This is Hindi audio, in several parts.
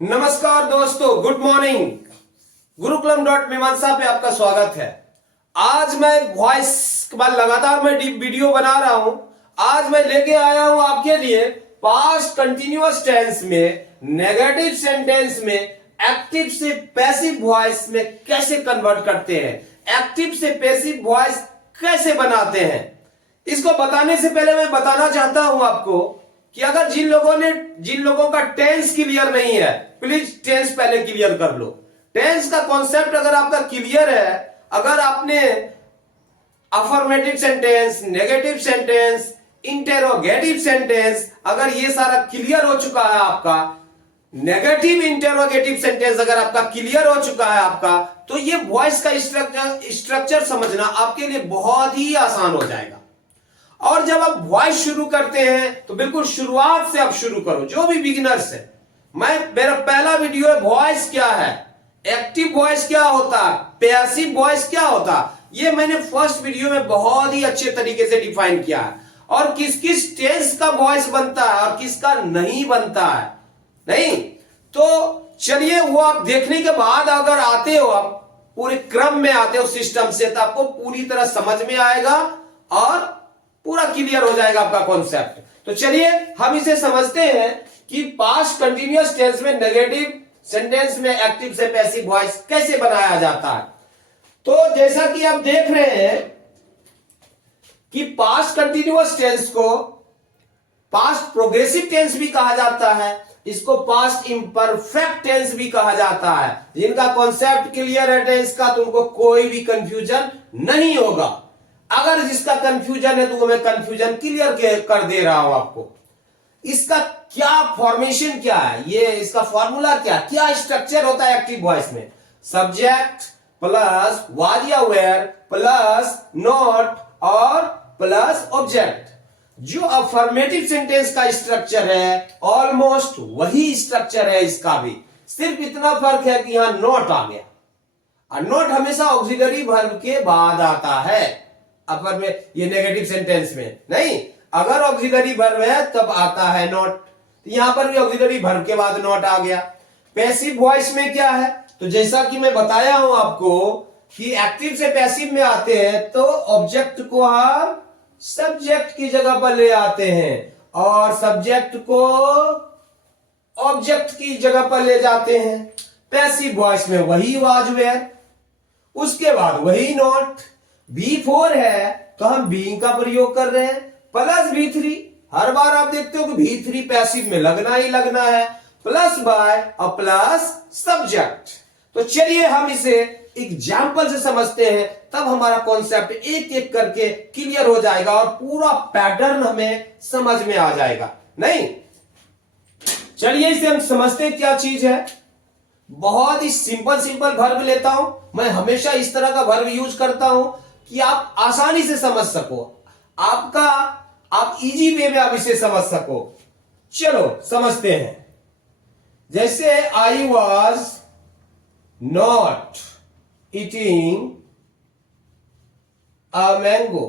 नमस्कार दोस्तों, गुड मॉर्निंग। गुरुकुलम डॉट मीमांसा पे आपका स्वागत है। आज मैं वॉइस के बाद लगातार मैं वीडियो बना रहा हूं। आज मैं लेके आया हूं आपके लिए पास्ट कंटिन्यूअस टेंस में, नेगेटिव सेंटेंस में एक्टिव से पैसिव वॉइस में कैसे कन्वर्ट करते हैं, एक्टिव से पैसिव वॉइस कैसे बनाते हैं। इसको बताने से पहले मैं बताना चाहता हूं आपको कि अगर जिन लोगों का टेंस क्लियर नहीं है, प्लीज टेंस पहले क्लियर कर लो। टेंस का कॉन्सेप्ट अगर आपका क्लियर है, अगर आपने affirmative sentence, negative sentence, interrogative sentence, अगर ये सारा क्लियर हो चुका है आपका, नेगेटिव इंटेरोगेटिव सेंटेंस अगर आपका क्लियर हो चुका है आपका, तो ये वॉइस का स्ट्रक्चर समझना आपके लिए बहुत ही आसान हो जाएगा। और जब आप वॉइस शुरू करते हैं तो बिल्कुल शुरुआत से आप शुरू करो। जो भी बिगिनर्स है, मेरा पहला वीडियो है वॉइस क्या है, एक्टिव वॉइस क्या होता है, पैसिव वॉइस क्या होता है, ये मैंने फर्स्ट वीडियो में बहुत ही अच्छे तरीके से डिफाइन किया है। और किस किस टेंस का वॉइस बनता है और किसका नहीं बनता है, नहीं तो चलिए वो आप देखने के बाद अगर आते हो, आप पूरे क्रम में आते हो सिस्टम से, तो आपको पूरी तरह समझ में आएगा और पूरा क्लियर हो जाएगा आपका कॉन्सेप्ट। तो चलिए हम इसे समझते हैं कि पास्ट कंटिन्यूअस टेंस में, नेगेटिव सेंटेंस में एक्टिव से पैसिव वॉइस कैसे बनाया जाता है। तो जैसा कि आप देख रहे हैं कि पास्ट कंटिन्यूअस टेंस को पास्ट प्रोग्रेसिव टेंस भी कहा जाता है, इसको पास्ट इंपरफेक्ट टेंस भी कहा जाता है। जिनका कॉन्सेप्ट क्लियर है टेंस का, तो उनको कोई भी कंफ्यूजन नहीं होगा। अगर जिसका कंफ्यूजन है तो मैं कंफ्यूजन क्लियर कर दे रहा हूं आपको। इसका क्या फॉर्मेशन क्या है, ये इसका फॉर्मूला क्या स्ट्रक्चर होता है एक्टिव वॉइस में। सब्जेक्ट प्लस वाज या वेयर प्लस नॉट और प्लस ऑब्जेक्ट। जो अफर्मेटिव सेंटेंस का स्ट्रक्चर है ऑलमोस्ट वही स्ट्रक्चर है इसका भी, सिर्फ इतना फर्क है कि यहां नॉट आ गया। और नॉट हमेशा ऑक्सिलरी वर्ब के बाद आता है। अपर में ये नेगेटिव सेंटेंस में नहीं, अगर ऑक्सिलरी वर्ब है तब आता है नॉट, तो यहां पर भी ऑक्सिलरी वर्ब के बाद नॉट आ गया। पैसिव वॉइस में क्या है, तो जैसा कि मैं बताया हूं आपको कि एक्टिव से पैसिव में आते हैं तो ऑब्जेक्ट को हम सब्जेक्ट की जगह पर ले आते हैं और सब्जेक्ट को ऑब्जेक्ट की जगह पर ले जाते हैं। पैसिव वॉइस में वही वाज वेयर, उसके बाद वही नॉट। V4 है तो हम बीइंग का प्रयोग कर रहे हैं, प्लस V3। हर बार आप देखते हो कि V3 पैसिव में लगना ही लगना है, प्लस बाय और प्लस सब्जेक्ट। तो चलिए हम इसे एग्जाम्पल से समझते हैं, तब हमारा कॉन्सेप्ट एक एक करके क्लियर हो जाएगा और पूरा पैटर्न हमें समझ में आ जाएगा। नहीं, चलिए इसे हम समझते हैं क्या चीज है। बहुत ही सिंपल वर्ब लेता हूं मैं, हमेशा इस तरह का वर्ब यूज करता हूं कि आप आसानी से समझ सको, आप इजी वे में आप इसे समझ सको। चलो समझते हैं। जैसे आई was not eating a mango,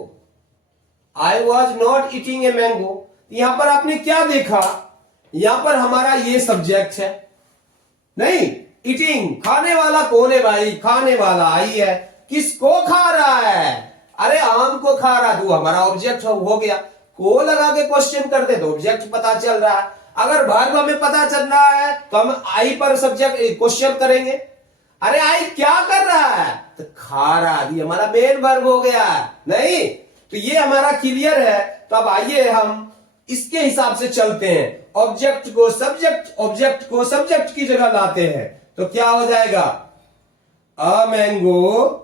I was not eating a mango. यहां पर आपने क्या देखा, यहां पर हमारा ये सब्जेक्ट है, नहीं ईटिंग, खाने वाला कौन है भाई, खाने वाला आई है। किसको खा रहा है, अरे आम को खा रहा, तू हमारा ऑब्जेक्ट हो गया। को लगा के क्वेश्चन करते तो ऑब्जेक्ट पता चल रहा है। अगर वर्ब हमें पता चल रहा है तो हम आई पर सब्जेक्ट क्वेश्चन करेंगे, अरे आई क्या कर रहा है, तो खा रहा, ये हमारा मेन वर्ब हो गया। नहीं तो ये हमारा क्लियर है। तो अब आइए हम इसके हिसाब से चलते हैं, ऑब्जेक्ट को सब्जेक्ट, ऑब्जेक्ट को सब्जेक्ट की जगह लाते हैं। तो क्या हो जाएगा, अ मैंगो,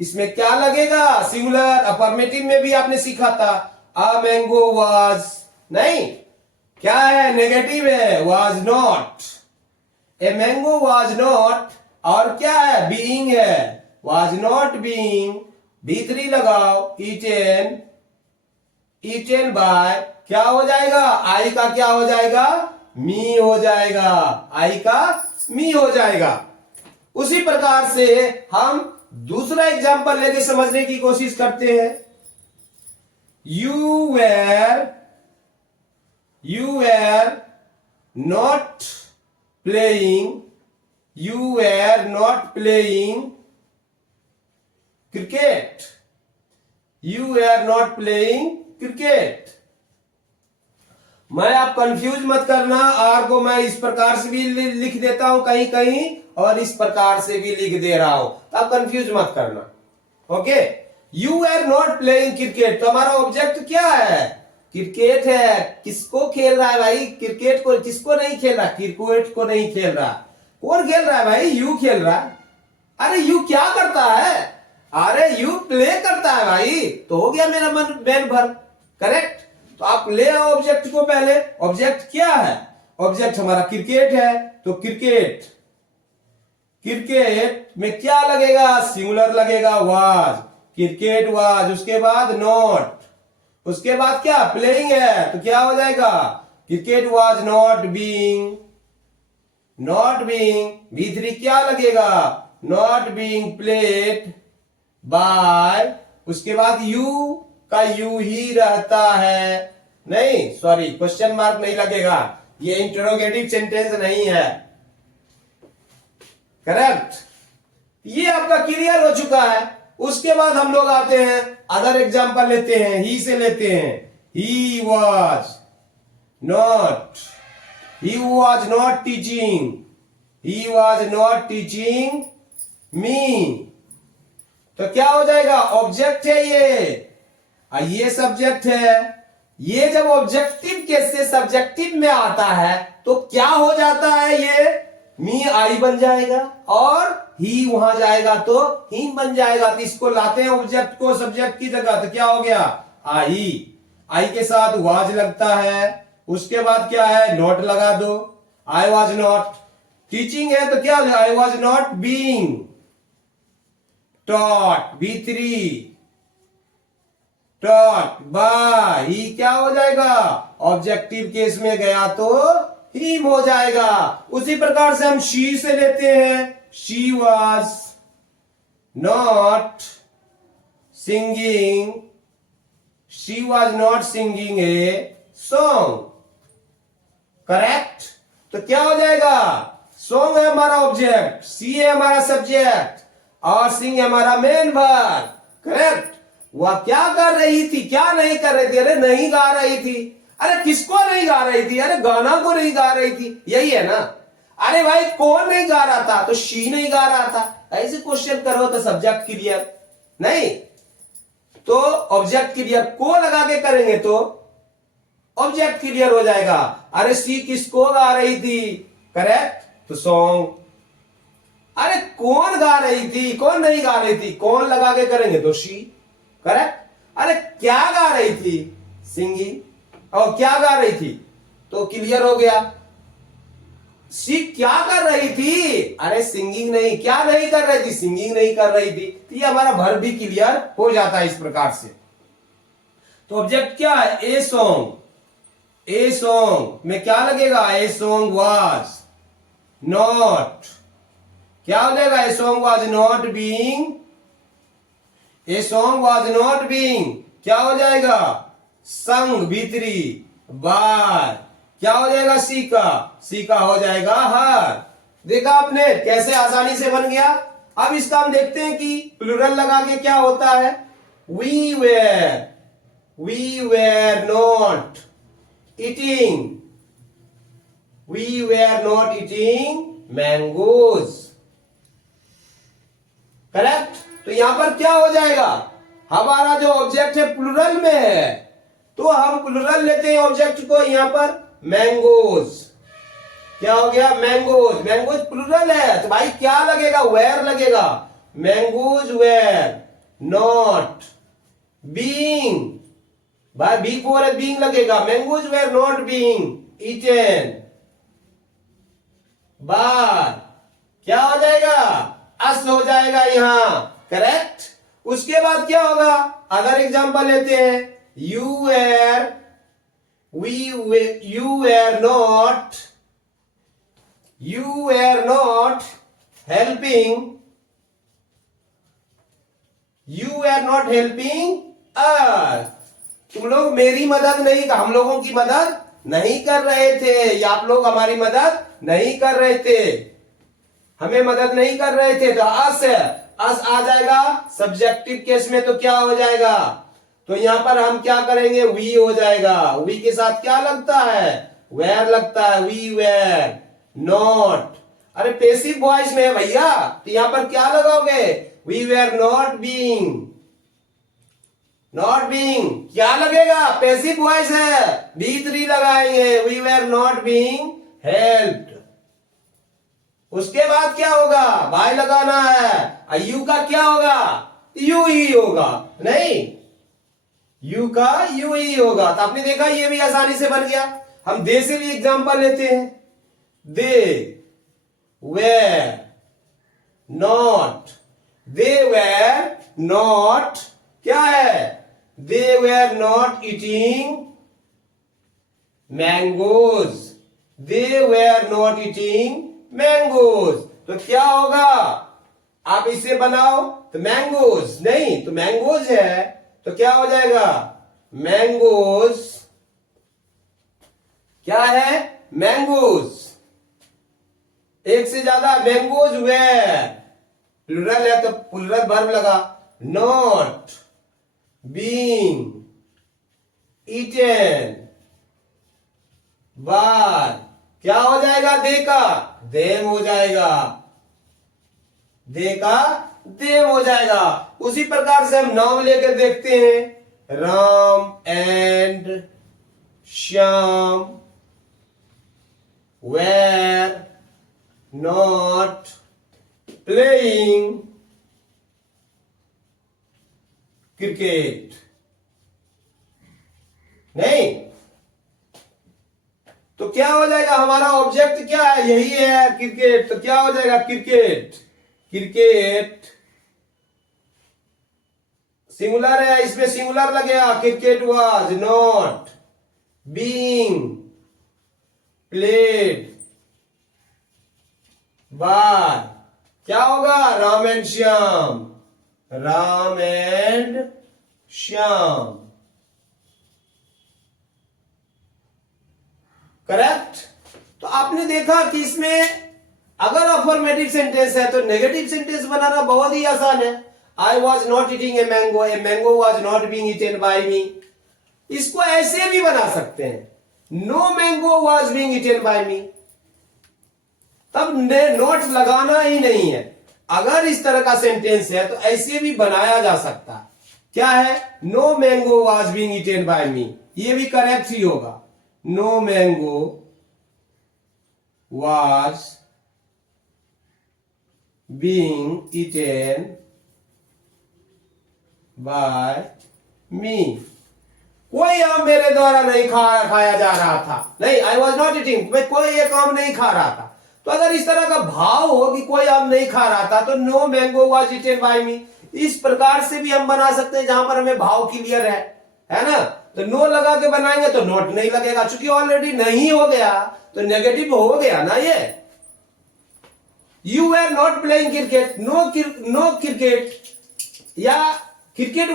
इसमें क्या लगेगा, सिंगुलर। अफर्मेटिव में भी आपने सीखा था, अ मैंगो वाज, नहीं क्या है, नेगेटिव है, was not. A mango was not, और क्या है, बीइंग है, वाज नॉट बीइंग। B3 लगाओ, ईटेन बाय, क्या हो जाएगा, आई का क्या हो जाएगा, मी हो जाएगा, आई का मी हो जाएगा। उसी प्रकार से हम दूसरा एग्जांपल लेके समझने की कोशिश करते हैं। You were not playing, you were not playing cricket, you were not playing cricket. मैं आप कंफ्यूज मत करना, आर को मैं इस प्रकार से भी लिख देता हूं कहीं कहीं और इस प्रकार से भी लिख दे रहा हूं, तो आप कंफ्यूज मत करना. Okay, you are not playing cricket, तो हमारा ऑब्जेक्ट क्या है? क्रिकेट है. किसको खेल रहा है भाई? क्रिकेट को. किसको नहीं खेल रहा? क्रिकेट को नहीं खेल रहा. कौन खेल रहा है भाई? यू खेल रहा है. अरे यू क्या करता है? अरे यू प्ले करता है भाई. तो हो गया मेरा मन बैन भर. करेक्ट. तो आप ले आओ ऑब्जेक्ट को पहले. ऑब्जेक्ट क्या है? ऑब्जेक्ट हमारा क्रिकेट है. तो क्रिकेट, क्रिकेट में क्या लगेगा? सिंगुलर लगेगा, वाज. Cricket was. उसके बाद नॉट. उसके बाद क्या? प्लेइंग है. तो क्या हो जाएगा? Cricket was not being. Not being V3 क्या लगेगा? Not being played bye. उसके बाद यू का यू ही रहता है. नहीं, सॉरी, क्वेश्चन मार्क नहीं लगेगा. ये इंटरोगेटिव सेंटेंस नहीं है. करेक्ट. ये आपका क्लियर हो चुका है. उसके बाद हम लोग आते हैं, अदर एग्जांपल लेते हैं. ही से लेते हैं. He was not, he was not teaching, he was not teaching me. तो क्या हो जाएगा? ऑब्जेक्ट है ये सब्जेक्ट है. ये जब ऑब्जेक्टिव केस से सब्जेक्टिव में आता है तो क्या हो जाता है? ये मी आई बन जाएगा और ही वहां जाएगा तो ही बन जाएगा. तो इसको लाते हैं ऑब्जेक्ट को सब्जेक्ट की जगह. तो क्या हो गया? आई. आई के साथ वाज लगता है. उसके बाद क्या है? नॉट लगा दो. आई वाज नॉट टीचिंग है तो क्या? I was not being taught. V3 taught by. He क्या हो जाएगा? ऑब्जेक्टिव केस में गया तो हिम हो जाएगा. उसी प्रकार से हम शी से लेते हैं. She was not singing, she was not singing a song. Correct. तो क्या हो जाएगा? सॉन्ग है हमारा ऑब्जेक्ट, सी है हमारा सब्जेक्ट और सिंग है हमारा मेन वर्ब. करेक्ट. वह क्या कर रही थी? क्या नहीं कर रही थी? अरे नहीं गा रही थी. अरे किसको नहीं गा रही थी? अरे गाना को नहीं गा रही थी. यही है ना. अरे भाई कौन नहीं गा रहा था? तो शी नहीं गा रहा था. ऐसे क्वेश्चन करो तो सब्जेक्ट क्लियर नहीं, तो ऑब्जेक्ट क्लियर को लगा के करेंगे तो ऑब्जेक्ट क्लियर हो जाएगा. अरे सी किसको गा रही थी? करेक्ट. तो सॉन्ग. अरे कौन गा रही थी? कौन नहीं गा रही थी? कौन लगा के करेंगे तो शी. करेक्ट. अरे क्या गा रही थी? सिंगिंग. और क्या गा रही थी? तो क्लियर हो गया. सी क्या कर रही थी? अरे सिंगिंग नहीं. क्या नहीं कर रही थी? सिंगिंग नहीं कर रही थी. तो ये हमारा वर्ब भी क्लियर हो जाता है इस प्रकार से. तो ऑब्जेक्ट क्या है? A song. ए सॉन्ग में क्या लगेगा? A song was not. क्या हो जाएगा? A song was not being. A song was not being क्या हो जाएगा? संग. V3 bye. क्या हो जाएगा? सी का. सी का हो जाएगा हर. देखा आपने कैसे आसानी से बन गया. अब इसका हम देखते हैं कि प्लूरल लगा के क्या होता है. We were not eating, we were not eating mangoes. Correct. तो यहां पर क्या हो जाएगा? हमारा जो ऑब्जेक्ट है प्लूरल में है तो हम प्लूरल लेते हैं ऑब्जेक्ट को. यहां पर मैंगोज. क्या हो गया? मैंगोज. मैंगोज प्लूरल है तो भाई क्या लगेगा? वेयर लगेगा. Mangoes were not being. भाई B4 है, बीइंग लगेगा. Mangoes were not being eaten by. क्या हो जाएगा? अस हो जाएगा यहां. करेक्ट. उसके बाद क्या होगा? अदर एग्जांपल लेते हैं. You were not helping, you are not helping us. तुम लोग मेरी मदद नहीं, हम लोगों की मदद नहीं कर रहे थे, या आप लोग हमारी मदद नहीं कर रहे थे, हमें मदद नहीं कर रहे थे। तो अस है, अस आ जाएगा सब्जेक्टिव केस में, तो क्या हो जाएगा, तो यहां पर हम क्या करेंगे, वी हो जाएगा। वी के साथ क्या लगता है, वेयर लगता है, वी वेयर नॉट। अरे पेसिव वॉइस में है भैया, तो यहां पर क्या लगाओगे, we were not being, not being क्या लगेगा, पेसिव वॉइस है, B3 लगाएंगे, we were not being helped. उसके बाद क्या होगा, बाय लगाना है, यू का क्या होगा, यू ही होगा, नहीं यू का यू ही होगा। तो आपने देखा ये भी आसानी से बन गया। हम दे से भी एग्जांपल लेते हैं, they were not, they were not क्या है, they were not eating mangoes, they were not eating mangoes. तो क्या होगा, आप इसे बनाओ तो मैंगोज, नहीं तो मैंगोज है, तो क्या हो जाएगा, मैंगोज क्या है, मैंगोज। एक से ज्यादा, मैंगोज वेयर प्लूरल है तो प्लूरल वर्ब लगा, नॉट बीइंग ईटेन बाय, क्या हो जाएगा, दे का देम हो जाएगा, दे का देम हो जाएगा। उसी प्रकार से हम नाम लेकर देखते हैं, Ram and Shyam were not playing cricket, नहीं तो क्या हो जाएगा, हमारा ऑब्जेक्ट क्या है, यही है क्रिकेट, तो क्या हो जाएगा, क्रिकेट, क्रिकेट सिंगुलर है, इसमें सिंगुलर लगेगा, cricket was not being played bye, क्या होगा, Ram and Shyam, Ram and Shyam, correct. तो आपने देखा कि इसमें अगर अफर्मेटिव सेंटेंस है तो नेगेटिव सेंटेंस बनाना बहुत ही आसान है। I was not eating a mango was not being eaten by me, इसको ऐसे भी बना सकते हैं, no mango was being eaten by me, तब नोट लगाना ही नहीं है। अगर इस तरह का सेंटेंस है तो ऐसे भी बनाया जा सकता है, क्या है, no mango was being eaten by me, ये भी करेक्ट ही होगा, no mango was being eaten by me, कोई आम मेरे द्वारा नहीं खाया जा रहा था, नहीं आई वॉज नॉट ईटिंग, मैं कोई एक आम नहीं खा रहा था। तो अगर इस तरह का भाव हो कि कोई आम नहीं खा रहा था, तो no mango was eaten by me, इस प्रकार से भी हम बना सकते हैं जहां पर हमें भाव क्लियर है ना। तो नो लगा के बनाएंगे तो नोट नहीं लगेगा, चूंकि ऑलरेडी नहीं हो गया तो नेगेटिव हो गया ना ये। You are not playing cricket, no cricket, या cricket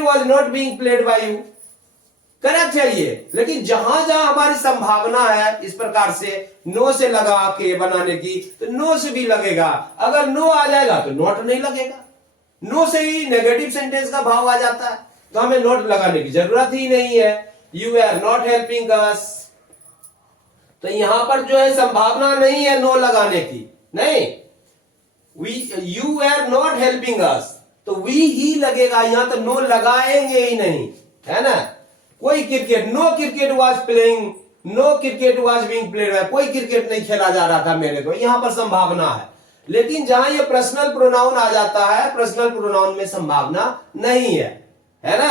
was not being played by you, correct है ये। लेकिन जहां जहां हमारी संभावना है इस प्रकार से नो से लगा के बनाने की, तो नो से भी लगेगा, अगर नो आ जाएगा तो नोट नहीं लगेगा, नो से ही नेगेटिव सेंटेंस का भाव आ जाता है, तो हमें नोट लगाने की जरूरत ही नहीं है। You are not helping us, तो यहां पर जो है संभावना नहीं है नो लगाने की, नहीं, you are not helping us, तो वी ही लगेगा यहां, तो नो लगाएंगे ही नहीं, है ना। कोई cricket, no cricket was playing, no cricket was being played, कोई क्रिकेट नहीं खेला जा रहा था मेरे को, यहां पर संभावना है। लेकिन जहां ये पर्सनल प्रोनाउन आ जाता है, पर्सनल प्रोनाउन में संभावना नहीं है ना।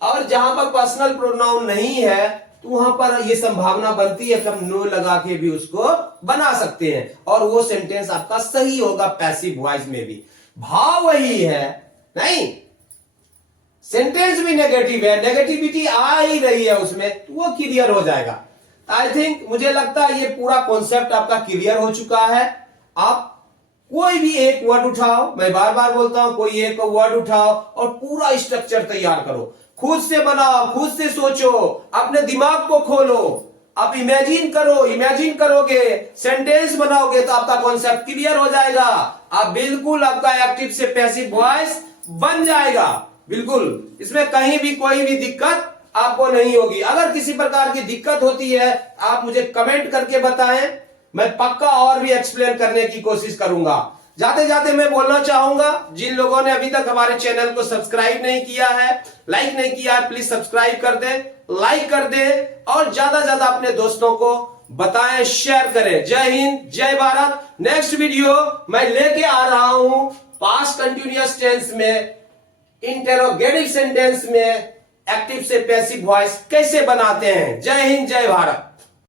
और जहां पर पर्सनल प्रोनाउन नहीं है तो वहां पर ये संभावना बनती है कि हम नो लगा के भी उसको बना सकते हैं, और वो सेंटेंस आपका सही होगा पैसिव वॉइस में भी, भाव वही है, नहीं सेंटेंस भी नेगेटिव है, नेगेटिविटी आ ही रही है उसमें, तो वो क्लियर हो जाएगा। आई थिंक, मुझे लगता है ये पूरा कॉन्सेप्ट आपका क्लियर हो चुका है। आप कोई भी एक वर्ड उठाओ, मैं बार बार बोलता हूं, कोई एक वर्ड उठाओ और पूरा स्ट्रक्चर तैयार करो, खुद से बनाओ, खुद से सोचो, अपने दिमाग को खोलो। आप इमेजिन करो, इमेजिन करोगे, सेंटेंस बनाओगे तो आपका कॉन्सेप्ट क्लियर हो जाएगा। आप बिल्कुल आपका एक्टिव से पैसिव वॉइस बन जाएगा। बिल्कुल इसमें कहीं भी कोई भी दिक्कत आपको नहीं होगी। अगर किसी प्रकार की दिक्कत होती है आप मुझे कमेंट करके बताएं, मैं पक्का और भी एक्सप्लेन करने की कोशिश करूंगा। जाते जाते मैं बोलना चाहूंगा, जिन लोगों ने अभी तक हमारे चैनल को सब्सक्राइब नहीं किया है, लाइक नहीं किया है, प्लीज सब्सक्राइब कर दे, लाइक कर दे और ज्यादा ज्यादा अपने दोस्तों को बताएं, शेयर करें। जय हिंद, जय भारत। नेक्स्ट वीडियो मैं लेके आ रहा हूं पास्ट कंटिन्यूअस टेंस में, इंटेरोगेटिव सेंटेंस में एक्टिव से पैसिव वॉइस कैसे बनाते हैं। जय हिंद, जय भारत।